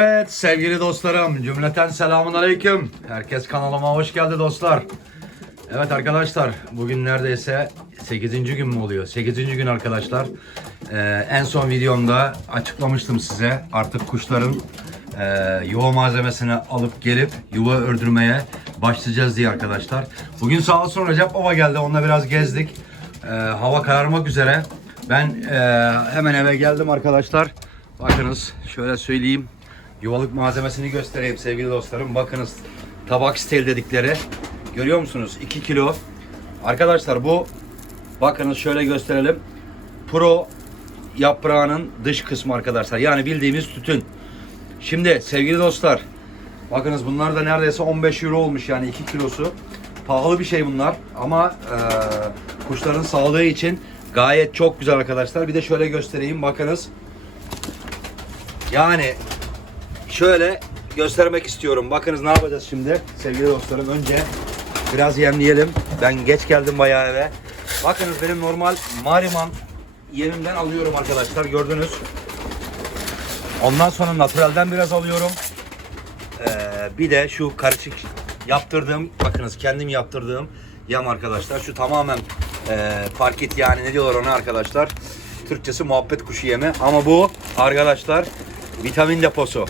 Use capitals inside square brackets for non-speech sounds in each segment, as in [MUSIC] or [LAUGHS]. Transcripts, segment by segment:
Evet sevgili dostlarım cümleten selamun aleyküm. Herkes kanalıma hoş geldi dostlar. Evet arkadaşlar bugün neredeyse 8. gün mü oluyor? 8. gün arkadaşlar. Ee, en son videomda açıklamıştım size artık kuşların e, yuva malzemesini alıp gelip yuva ördürmeye başlayacağız diye arkadaşlar. Bugün sağ olsun Recep Baba geldi onunla biraz gezdik. Ee, hava kararmak üzere. Ben e, hemen eve geldim arkadaşlar. Bakınız şöyle söyleyeyim. Yuvalık malzemesini göstereyim sevgili dostlarım. Bakınız tabak stel dedikleri. Görüyor musunuz? 2 kilo. Arkadaşlar bu bakınız şöyle gösterelim. Pro yaprağının dış kısmı arkadaşlar. Yani bildiğimiz tütün. Şimdi sevgili dostlar bakınız bunlar da neredeyse 15 euro olmuş yani 2 kilosu. Pahalı bir şey bunlar ama e, kuşların sağlığı için gayet çok güzel arkadaşlar. Bir de şöyle göstereyim bakınız. Yani şöyle göstermek istiyorum. Bakınız ne yapacağız şimdi sevgili dostlarım. Önce biraz yemleyelim. Ben geç geldim bayağı eve. Bakınız benim normal Mariman yemimden alıyorum arkadaşlar. Gördünüz. Ondan sonra naturalden biraz alıyorum. Ee, bir de şu karışık yaptırdığım, bakınız kendim yaptırdığım yem arkadaşlar. Şu tamamen e, parkit yani ne diyorlar ona arkadaşlar. Türkçesi muhabbet kuşu yemi. Ama bu arkadaşlar vitamin deposu.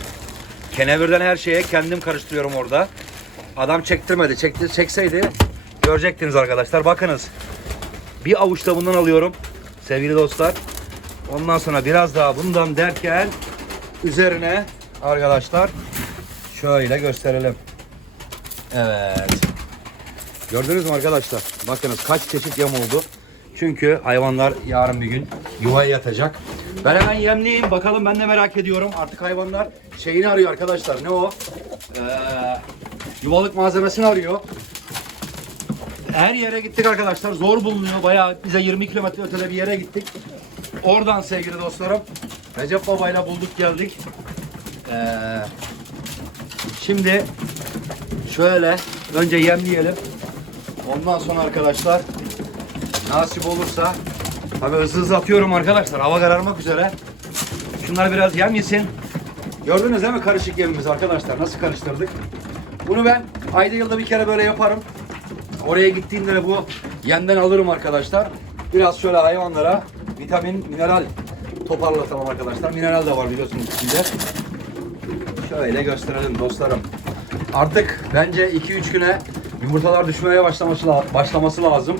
Kenevirden her şeye kendim karıştırıyorum orada. Adam çektirmedi. Çekti, çekseydi görecektiniz arkadaşlar. Bakınız. Bir avuç da bundan alıyorum. Sevgili dostlar. Ondan sonra biraz daha bundan derken üzerine arkadaşlar şöyle gösterelim. Evet. Gördünüz mü arkadaşlar? Bakınız kaç çeşit yem oldu. Çünkü hayvanlar yarın bir gün yuvaya yatacak. Ben hemen yemleyeyim. Bakalım ben de merak ediyorum. Artık hayvanlar şeyini arıyor arkadaşlar. Ne o? Ee, yuvalık malzemesini arıyor. Her yere gittik arkadaşlar. Zor bulunuyor. Bayağı bize 20 kilometre ötede bir yere gittik. Oradan sevgili dostlarım Recep Baba'yla bulduk geldik. Ee, şimdi şöyle önce yemleyelim. Ondan sonra arkadaşlar nasip olursa tabi hızlı hızlı atıyorum arkadaşlar. Hava kararmak üzere. Şunlar biraz yem yesin. Gördünüz değil mi karışık yemimiz arkadaşlar? Nasıl karıştırdık? Bunu ben ayda yılda bir kere böyle yaparım. Oraya gittiğimde de bu yemden alırım arkadaşlar. Biraz şöyle hayvanlara vitamin, mineral toparlatalım arkadaşlar. Mineral de var biliyorsunuz içinde. Şöyle gösterelim dostlarım. Artık bence 2-3 güne yumurtalar düşmeye başlaması, la- başlaması lazım.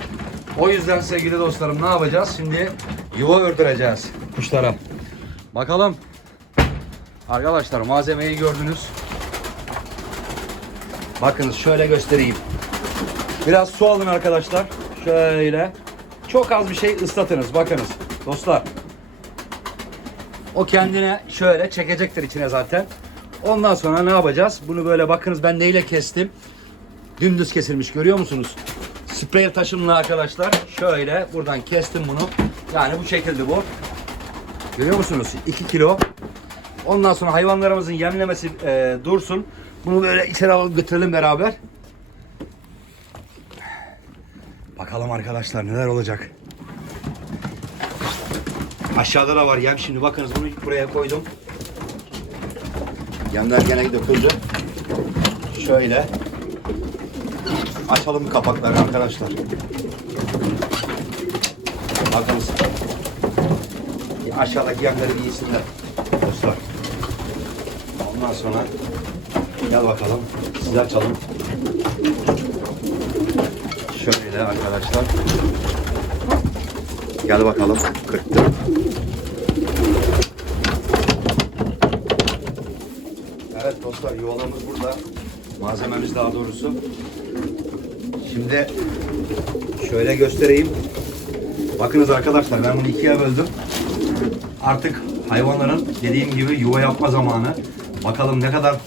O yüzden sevgili dostlarım ne yapacağız? Şimdi yuva ördüreceğiz kuşlara. Bakalım. Arkadaşlar malzemeyi gördünüz. Bakınız şöyle göstereyim. Biraz su alın arkadaşlar. Şöyle. Çok az bir şey ıslatınız. Bakınız dostlar. O kendine şöyle çekecektir içine zaten. Ondan sonra ne yapacağız? Bunu böyle bakınız ben neyle kestim. Dümdüz kesilmiş görüyor musunuz? Sprey taşımla arkadaşlar. Şöyle buradan kestim bunu. Yani bu şekilde bu. Görüyor musunuz? 2 kilo. Ondan sonra hayvanlarımızın yemlemesi e, dursun. Bunu böyle içeri alıp götürelim beraber. Bakalım arkadaşlar neler olacak. Aşağıda da var yem şimdi bakınız bunu buraya koydum. Yemler gene döküldü. Şöyle. Açalım kapakları arkadaşlar. Bakınız. Aşağıdaki yemleri giysinler. Dostlar. Ondan sonra gel bakalım. Siz açalım. Şöyle arkadaşlar. Gel bakalım. Kırktım. Evet dostlar yuvalarımız burada. Malzememiz daha doğrusu. Şimdi şöyle göstereyim. Bakınız arkadaşlar ben bunu ikiye böldüm. Artık hayvanların dediğim gibi yuva yapma zamanı. Bakalım ne kadar eee,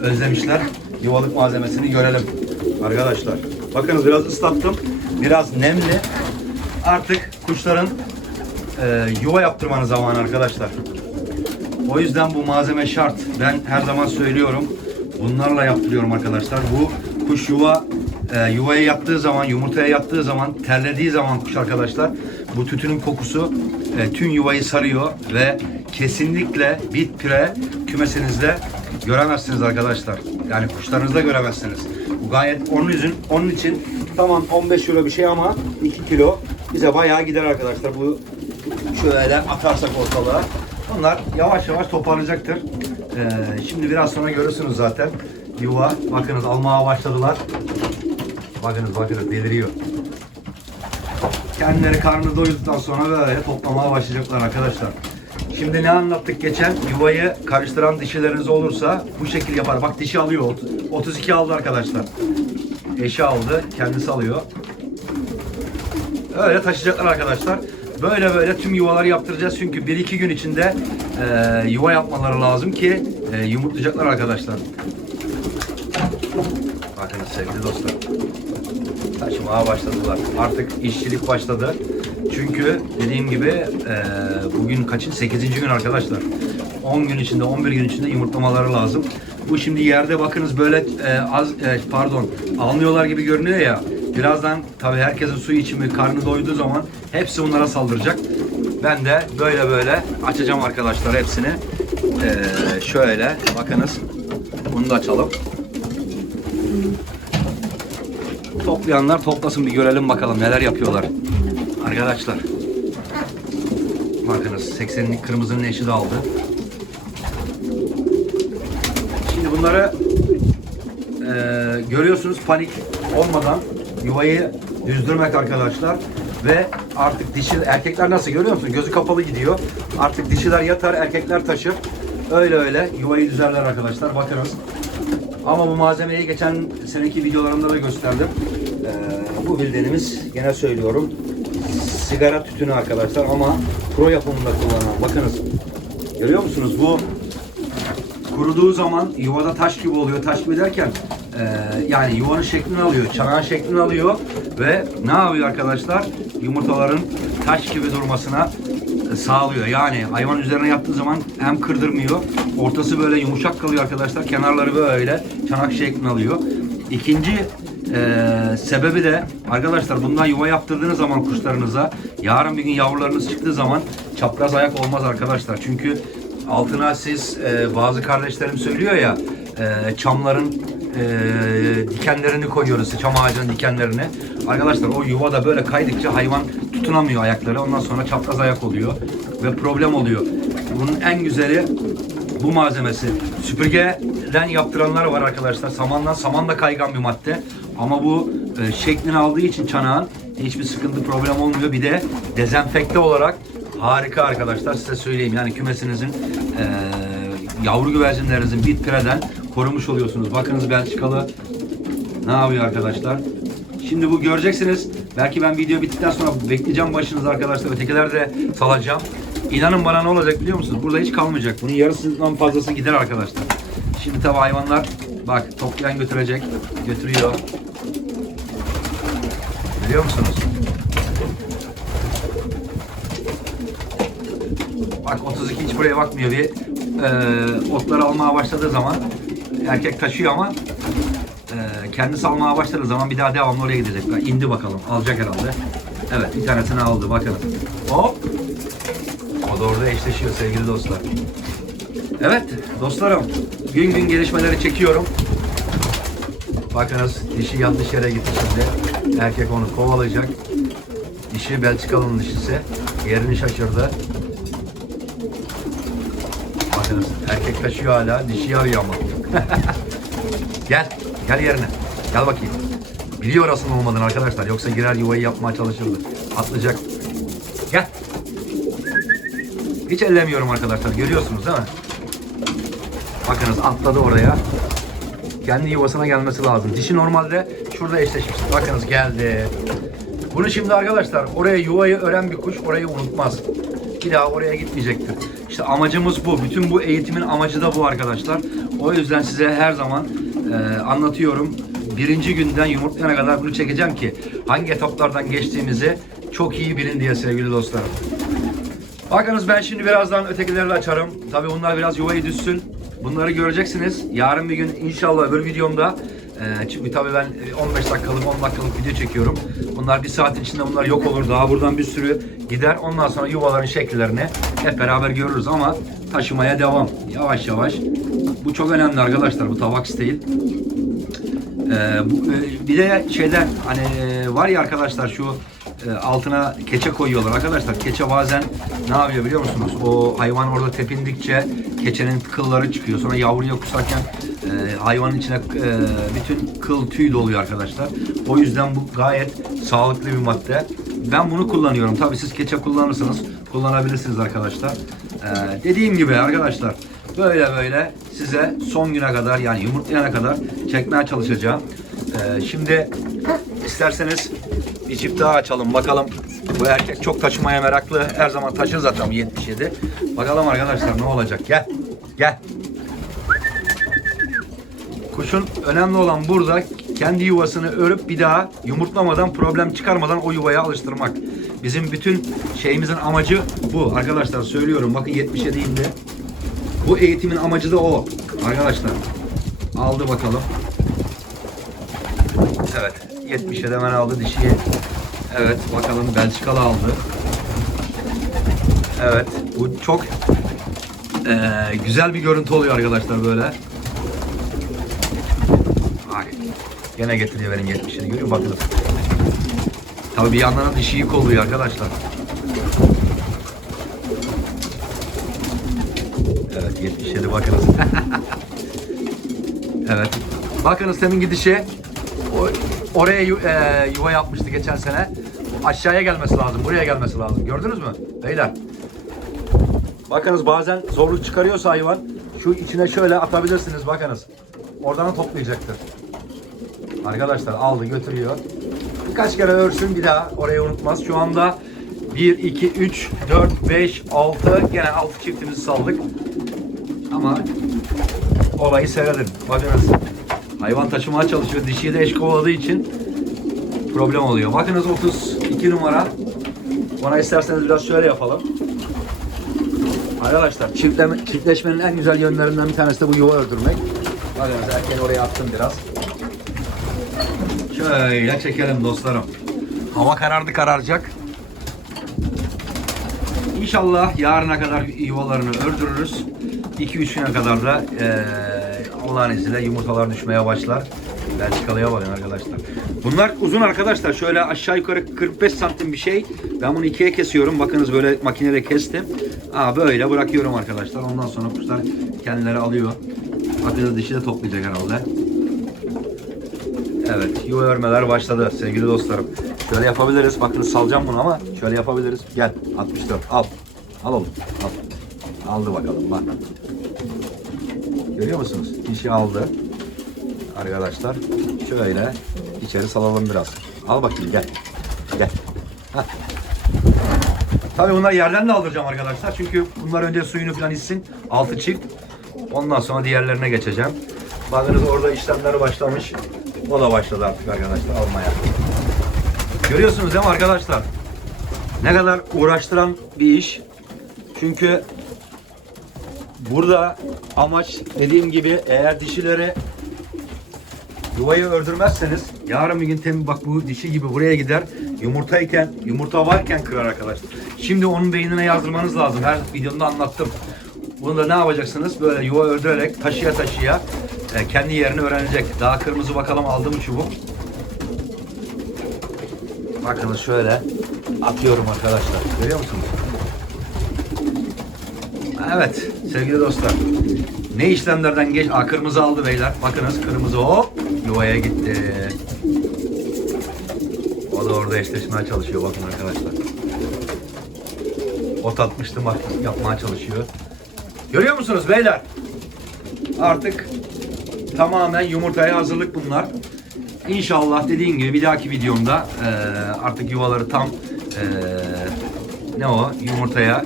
özlemişler. Yuvalık malzemesini görelim arkadaşlar. Bakınız biraz ıslattım. Biraz nemli. Artık kuşların eee, yuva yaptırmanın zamanı arkadaşlar. O yüzden bu malzeme şart. Ben her zaman söylüyorum. Bunlarla yaptırıyorum arkadaşlar. Bu kuş yuva e, yuvaya yattığı zaman, yumurtaya yattığı zaman, terlediği zaman kuş arkadaşlar bu tütünün kokusu e, tüm yuvayı sarıyor ve kesinlikle bit pire kümesinizde göremezsiniz arkadaşlar. Yani kuşlarınızda göremezsiniz. Bu gayet onun için, onun için tamam 15 euro bir şey ama 2 kilo bize bayağı gider arkadaşlar. Bu şöyle atarsak ortalığa. Bunlar yavaş yavaş toparlayacaktır. Ee, şimdi biraz sonra görürsünüz zaten. Yuva bakınız almaya başladılar. Bakınız bakınız deliriyor. Kendileri karnı doyduktan sonra böyle toplamaya başlayacaklar arkadaşlar. Şimdi ne anlattık geçen? Yuvayı karıştıran dişileriniz olursa bu şekil yapar. Bak dişi alıyor. Ot- 32 aldı arkadaşlar. Eşi aldı. Kendisi alıyor. Öyle taşıyacaklar arkadaşlar. Böyle böyle tüm yuvaları yaptıracağız. Çünkü 1-2 gün içinde e, yuva yapmaları lazım ki e, yumurtlayacaklar arkadaşlar. Bakın sevgili dostlar. Taşımaya başladılar. Artık işçilik başladı. Çünkü dediğim gibi e, bugün kaçın? 8. gün arkadaşlar. 10 gün içinde, 11 gün içinde yumurtlamaları lazım. Bu şimdi yerde bakınız böyle e, az e, pardon almıyorlar gibi görünüyor ya. Birazdan tabii herkesin su içimi, karnı doyduğu zaman hepsi onlara saldıracak. Ben de böyle böyle açacağım arkadaşlar hepsini. E, şöyle bakınız. Bunu da açalım. Toplayanlar toplasın bir görelim bakalım neler yapıyorlar. Arkadaşlar. Bakınız 80'lik kırmızının eşi de aldı. Şimdi bunları eee, görüyorsunuz panik olmadan yuvayı düzdürmek arkadaşlar. Ve artık dişi erkekler nasıl görüyor musun? Gözü kapalı gidiyor. Artık dişiler yatar, erkekler taşır. Öyle öyle yuvayı düzerler arkadaşlar. Bakınız. Ama bu malzemeyi geçen seneki videolarımda da gösterdim. Ee, bu bildiğimiz gene söylüyorum sigara tütünü arkadaşlar ama pro yapımında kullanılan. Bakınız görüyor musunuz bu kuruduğu zaman yuvada taş gibi oluyor. Taş gibi derken e, yani yuvanın şeklini alıyor, çanağın şeklini alıyor ve ne yapıyor arkadaşlar? Yumurtaların taş gibi durmasına sağlıyor. Yani hayvan üzerine yaptığı zaman hem kırdırmıyor, ortası böyle yumuşak kalıyor arkadaşlar. Kenarları böyle çanak şeklini alıyor. İkinci e, sebebi de arkadaşlar bundan yuva yaptırdığınız zaman kuşlarınıza yarın bir gün yavrularınız çıktığı zaman çapraz ayak olmaz arkadaşlar. Çünkü altına siz e, bazı kardeşlerim söylüyor ya e, çamların e, dikenlerini koyuyoruz çam ağacının dikenlerini. Arkadaşlar o yuvada böyle kaydıkça hayvan tutunamıyor ayakları. Ondan sonra çapraz ayak oluyor ve problem oluyor. Bunun en güzeli bu malzemesi. Süpürgeden yaptıranlar var arkadaşlar. Samandan saman da kaygan bir madde. Ama bu e, şeklini aldığı için çanağın hiçbir sıkıntı problem olmuyor. Bir de dezenfekte olarak harika arkadaşlar size söyleyeyim. Yani kümesinizin e, yavru güvercinlerinizin bit pireden korumuş oluyorsunuz. Bakınız Belçikalı ne yapıyor arkadaşlar? Şimdi bu göreceksiniz. Belki ben video bittikten sonra bekleyeceğim başınızda arkadaşlar. Ötekiler de salacağım. İnanın bana ne olacak biliyor musunuz? Burada hiç kalmayacak. Bunun yarısından fazlası gider arkadaşlar. Şimdi tabi hayvanlar bak toplayan götürecek. Götürüyor. Biliyor musunuz? Bak 32 hiç buraya bakmıyor bir e, otları almaya başladığı zaman erkek taşıyor ama kendisi almaya başladığı zaman bir daha devamlı oraya gidecek. İndi bakalım. Alacak herhalde. Evet bir tanesini aldı bakın. Hop. O da orada eşleşiyor sevgili dostlar. Evet dostlarım gün gün gelişmeleri çekiyorum. Bakınız dişi yanlış yere gitti şimdi. Erkek onu kovalayacak. Dişi Belçikalı'nın dişisi. Yerini şaşırdı. Bakınız erkek taşıyor hala. Dişi arıyor ama. [LAUGHS] gel. Gel yerine. Gel bakayım. Biliyor aslında olmadığını arkadaşlar. Yoksa girer yuvayı yapmaya çalışırdı. Atlayacak. Gel. Hiç ellemiyorum arkadaşlar. Görüyorsunuz değil mi? Bakınız atladı oraya. Kendi yuvasına gelmesi lazım. Dişi normalde şurada eşleşmiş. Bakınız geldi. Bunu şimdi arkadaşlar oraya yuvayı ören bir kuş orayı unutmaz. Bir daha oraya gitmeyecektir. İşte amacımız bu. Bütün bu eğitimin amacı da bu arkadaşlar. O yüzden size her zaman e, anlatıyorum. Birinci günden yumurtlayana kadar bunu çekeceğim ki hangi etaplardan geçtiğimizi çok iyi bilin diye sevgili dostlarım. Bakınız ben şimdi birazdan ötekileri de açarım. Tabii bunlar biraz yuvayı düşsün. Bunları göreceksiniz. Yarın bir gün inşallah öbür videomda Ee, çünkü tabii ben e, 15 dakikalık 10 dakikalık video çekiyorum. Bunlar bir saatin içinde bunlar yok olur. Daha buradan bir sürü gider. Ondan sonra yuvaların şekillerini hep beraber görürüz ama taşımaya devam. Yavaş yavaş. Bu çok önemli arkadaşlar bu tavaks değil. Ee, bu, e, bir de şeyden hani e, var ya arkadaşlar şu e, altına keçe koyuyorlar arkadaşlar. Keçe bazen ne yapıyor biliyor musunuz? O hayvan orada tepindikçe keçenin kılları çıkıyor. Sonra yavruya kusarken e, hayvanın içine e, bütün kıl tüy doluyor arkadaşlar. O yüzden bu gayet sağlıklı bir madde. Ben bunu kullanıyorum. Tabii siz keçe kullanırsanız kullanabilirsiniz arkadaşlar. Ee, dediğim gibi arkadaşlar böyle böyle size son güne kadar yani yumurtlayana kadar çekmeye çalışacağım. Ee, şimdi isterseniz bir çift daha açalım bakalım. Bu erkek çok taşımaya meraklı. Her zaman taşır zaten bu 77. Bakalım arkadaşlar ne olacak. Gel. Gel. Kuşun önemli olan burada kendi yuvasını örüp bir daha yumurtlamadan, problem çıkarmadan o yuvaya alıştırmak. Bizim bütün şeyimizin amacı bu. Arkadaşlar söylüyorum bakın 77 indi. Bu eğitimin amacı da o. Arkadaşlar aldı bakalım. Evet 77 hemen aldı dişiyi. Evet bakalım Belçikalı aldı. Evet bu çok eee, güzel bir görüntü oluyor arkadaşlar böyle. Ay, gene getiriyor benim 70'ini görüyor? Bakın. Tabii bir yandan da dişiyi kolluyor arkadaşlar. Evet 77 bakınız. [LAUGHS] evet. Bakınız senin gidişe o, oraya yu- e, yuva yapmıştı geçen sene. Aşağıya gelmesi lazım. Buraya gelmesi lazım. Gördünüz mü? Beyler. Bakınız bazen zorluk çıkarıyorsa hayvan şu içine şöyle atabilirsiniz bakınız. Oradan da toplayacaktır. Arkadaşlar aldı götürüyor. Birkaç kere örsün bir daha orayı unutmaz. Şu anda 1, 2, 3, 4, 5, 6 gene 6 çiftimizi saldık. Ama olayı seyredin. Bakınız hayvan taşımaya çalışıyor. Dişiyi de eş kovaladığı için problem oluyor. Bakınız 32 numara. Ona isterseniz biraz şöyle yapalım. Arkadaşlar çiftleme, çiftleşmenin en güzel yönlerinden bir tanesi de bu yuva öldürmek. Bakınız erkeği oraya attım biraz. Şöyle çekelim dostlarım. Hava karardı kararacak. İnşallah yarına kadar yuvalarını öldürürüz. 2-3 güne kadar da eee Allah'ın izniyle yumurtalar düşmeye başlar. Belçikalıya bakın arkadaşlar. Bunlar uzun arkadaşlar. Şöyle aşağı yukarı 45 santim bir şey. Ben bunu ikiye kesiyorum. Bakınız böyle makineyle kestim. Aa, böyle bırakıyorum arkadaşlar. Ondan sonra kuşlar kendileri alıyor. Bakınız dişi de toplayacak herhalde. Evet, yuva örmeler başladı sevgili dostlarım. Şöyle yapabiliriz. Bakınız salacağım bunu ama şöyle yapabiliriz. Gel, 64. Al. Al oğlum. Al. Aldı bakalım bak. Görüyor musunuz? Dişi aldı. Arkadaşlar şöyle içeri salalım biraz. Al bakayım gel. Gel. Hah. Tabii bunları yerden de aldıracağım arkadaşlar. Çünkü bunlar önce suyunu falan içsin. Altı çift. Ondan sonra diğerlerine geçeceğim. Bakınız orada işlemler başlamış. O da başladı artık arkadaşlar almaya. Görüyorsunuz değil mi arkadaşlar? Ne kadar uğraştıran bir iş. Çünkü burada amaç dediğim gibi eğer dişileri yuvayı öldürmezseniz yarın bir gün temiz bak bu dişi gibi buraya gider yumurtayken yumurta varken kırar arkadaşlar. Şimdi onun beynine yazdırmanız lazım. Her videomda anlattım. Bunu da ne yapacaksınız? Böyle yuva öldürerek taşıya taşıya e, kendi yerini öğrenecek. Daha kırmızı bakalım aldı mı çubuk? Bakınız şöyle atıyorum arkadaşlar. Görüyor musunuz? Evet sevgili dostlar. Ne işlemlerden geç... Aa, kırmızı aldı beyler. Bakınız kırmızı hop yuvaya gitti. O da orada eşleşmeye çalışıyor bakın arkadaşlar. Ot atmıştım bak yapmaya çalışıyor. Görüyor musunuz beyler? Artık tamamen yumurtaya hazırlık bunlar. İnşallah dediğim gibi bir dahaki videomda eee, artık yuvaları tam eee, ne o yumurtaya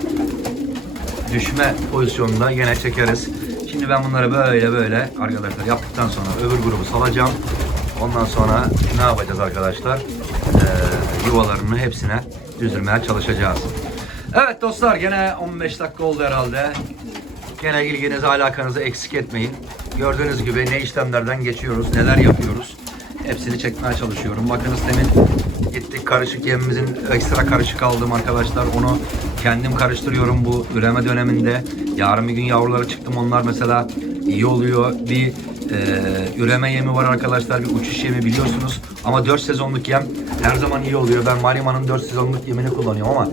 düşme pozisyonunda yine çekeriz. Şimdi ben bunları böyle böyle arkadaşlar yaptıktan sonra öbür grubu salacağım. Ondan sonra ne yapacağız arkadaşlar? Eee, yuvalarını hepsine düzdürmeye çalışacağız. Evet dostlar gene 15 dakika oldu herhalde. Gene ilginizi alakanızı eksik etmeyin. Gördüğünüz gibi ne işlemlerden geçiyoruz, neler yapıyoruz. Hepsini çekmeye çalışıyorum. Bakınız demin gittik karışık yemimizin ekstra karışık aldım arkadaşlar. Onu kendim karıştırıyorum bu üreme döneminde. Yarın bir gün yavruları çıktım onlar mesela iyi oluyor. Bir e, üreme yemi var arkadaşlar. Bir uçuş yemi biliyorsunuz. Ama 4 sezonluk yem her zaman iyi oluyor. Ben Marima'nın 4 sezonluk yemini kullanıyorum ama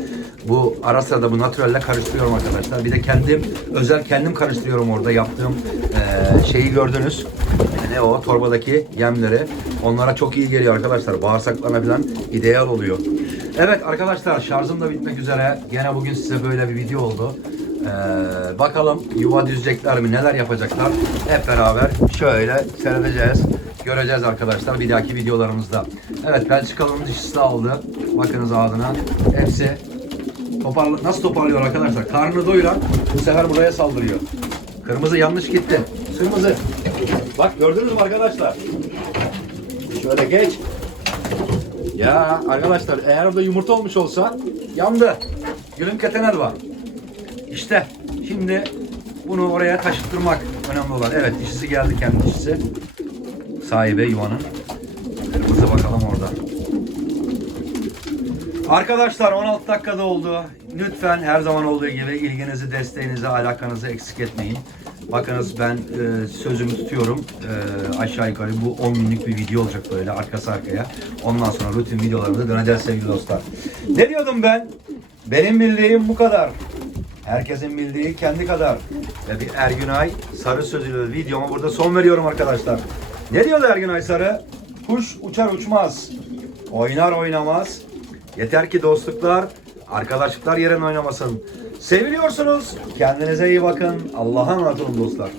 bu ara sırada bu naturalle karıştırıyorum arkadaşlar. Bir de kendim özel kendim karıştırıyorum orada yaptığım eee, şeyi gördünüz. Ne o torbadaki yemleri. Onlara çok iyi geliyor arkadaşlar. Bağırsaklarına falan ideal oluyor. Evet arkadaşlar şarjım da bitmek üzere. Gene bugün size böyle bir video oldu. Eee, bakalım yuva düzecekler mi neler yapacaklar. Hep beraber şöyle seyredeceğiz. Göreceğiz arkadaşlar bir dahaki videolarımızda. Evet Belçikalı'nın dişisi aldı. Bakınız ağzına. Hepsi Toparla, nasıl toparlıyor arkadaşlar? Karnını doyuran bu sefer buraya saldırıyor. Kırmızı yanlış gitti. Kırmızı. Bak gördünüz mü arkadaşlar? Şöyle geç. Ya arkadaşlar eğer orada yumurta olmuş olsa yandı. Gülüm ketenel var. İşte şimdi bunu oraya taşıttırmak önemli olan. Evet dişisi geldi kendi dişisi. Sahibi yuvanın. Kırmızı bakalım orada. Arkadaşlar 16 dakikada oldu. Lütfen her zaman olduğu gibi ilginizi, desteğinizi, alakanızı eksik etmeyin. Bakınız ben e, sözümü tutuyorum. E, aşağı yukarı bu 10 günlük bir video olacak böyle arkası arkaya. Ondan sonra rutin videolarımıza döneceğiz sevgili dostlar. Ne diyordum ben? Benim bildiğim bu kadar. Herkesin bildiği kendi kadar. Ve bir Ergünay Sarı sözüyle videoma burada son veriyorum arkadaşlar. Ne diyordu Ergünay Sarı? Kuş uçar uçmaz. Oynar oynamaz. Yeter ki dostluklar, arkadaşlıklar yerin oynamasın. Seviliyorsunuz. Kendinize iyi bakın. Allah'a emanet olun dostlar.